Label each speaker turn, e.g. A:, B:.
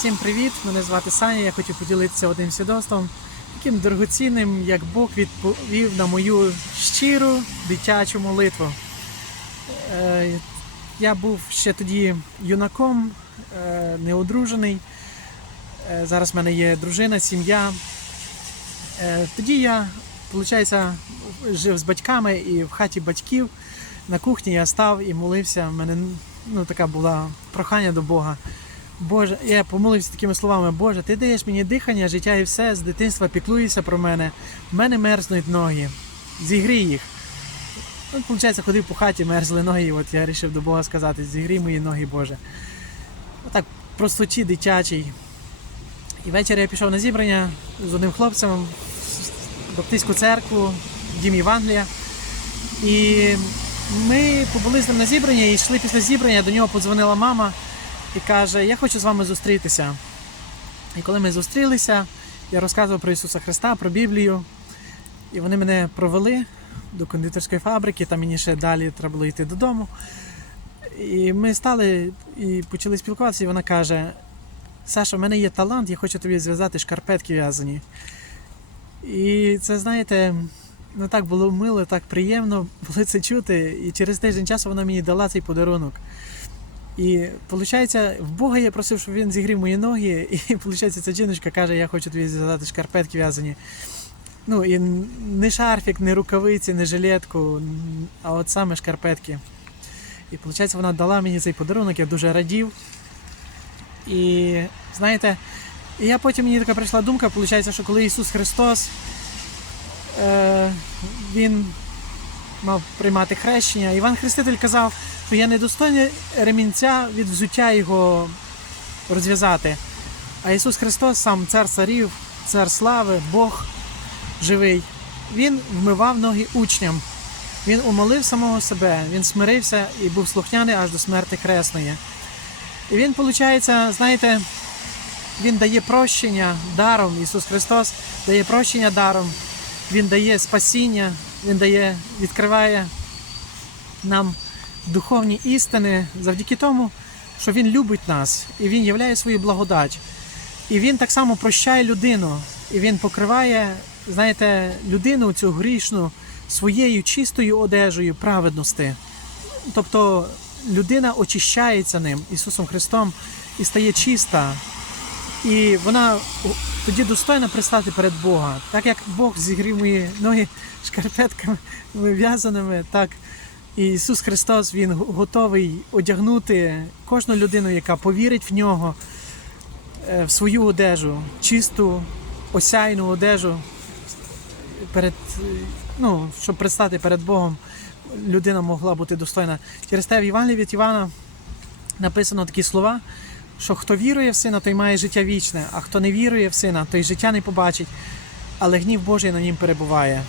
A: Всім привіт! Мене звати Саня. Я хочу поділитися одним свідоцтвом, таким дорогоцінним, як Бог відповів на мою щиру дитячу молитву. Е, Я був ще тоді юнаком, е, неодружений. Е, Зараз в мене є дружина, сім'я. Тоді я, виходить, жив з батьками і в хаті батьків. На кухні я став і молився. У мене ну, така була прохання до Бога. Боже, я помолився такими словами: Боже, ти даєш мені дихання, життя і все, з дитинства піклуєшся про мене. В мене мерзнуть ноги. Зігрій їх. Ну, виходить, ходив по хаті, мерзли ноги, і от я вирішив до Бога сказати, зігрій мої ноги, Боже. Отак, простоті дитячий. І ввечері я пішов на зібрання з одним хлопцем в Баптистську церкву, Дім Євангелія. І ми побули з ним на зібрання і йшли після зібрання, до нього подзвонила мама і каже, я хочу з вами зустрітися. І коли ми зустрілися, я розказував про Ісуса Христа, про Біблію. І вони мене провели до кондитерської фабрики, там мені ще далі треба було йти додому. І ми стали і почали спілкуватися, і вона каже: Саша, в мене є талант, я хочу тобі зв'язати шкарпетки в'язані. І це, знаєте, ну так було мило, так приємно було це чути. І через тиждень часу вона мені дала цей подарунок. І виходить, в Бога я просив, щоб він зігрів мої ноги, і виходить, ця жіночка каже, я хочу тобі зв'язати шкарпетки в'язані. Ну, і не шарфік, не рукавиці, не жилетку, а от саме шкарпетки. І виходить, вона дала мені цей подарунок, я дуже радів. І знаєте, і я потім мені така прийшла думка, виходить, що коли Ісус Христос е, Він мав приймати хрещення, Іван Хреститель казав, що я недостойний ремінця від взуття його розв'язати. А Ісус Христос, сам цар царів, цар слави, Бог живий, Він вмивав ноги учням. Він умолив самого себе, він смирився і був слухняний аж до смерти хресної. І він, виходить, знаєте, він дає прощення даром. Ісус Христос дає прощення даром, Він дає спасіння, Він дає, відкриває нам духовні істини завдяки тому, що Він любить нас і Він являє свою благодать. І Він так само прощає людину, і Він покриває, знаєте, людину цю грішну своєю чистою одежею праведності. Тобто людина очищається ним, Ісусом Христом, і стає чиста. І вона тоді достойна пристати перед Бога. Так як Бог зігрів мої ноги шкарпетками в'язаними, так і Ісус Христос Він готовий одягнути кожну людину, яка повірить в нього, е, в свою одежу, чисту, осяйну одежу, перед, ну, щоб пристати перед Богом, людина могла бути достойна. Через те в Івангелії від Івана написано такі слова, що хто вірує в сина, той має життя вічне, а хто не вірує в сина, той життя не побачить, але гнів Божий на нім перебуває.